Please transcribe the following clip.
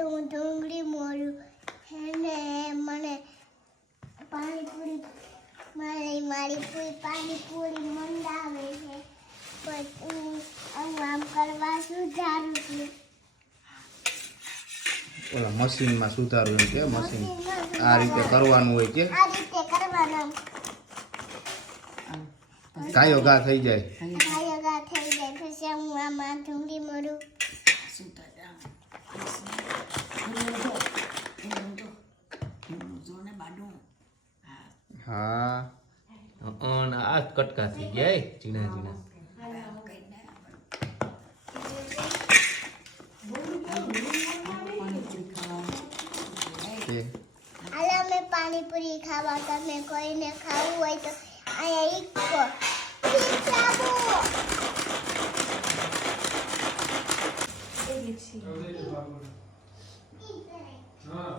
તો હું ડુંગળી મોરું અને મને પાણીપુરી મારી પૂરી પાણીપુરી મંગાવે છે પછી હું આમ કરવા સુધારું છું ઓલા મશીનમાં સુધારવું એમ કે મશીન આ રીતે કરવાનું હોય કે આ રીતે કરવાનું કાયો ઘા થઈ જાય ખાયોગા થઈ જાય પછી હું આમાં ડુંગળી મોરું હા અને આ કટકા થઈ ગયા ઝીણા ઝીણા હાલો મેં પાણીપુરી ખાવા તમે કોઈને ખાવું હોય તો અહીંયા ઈકો હા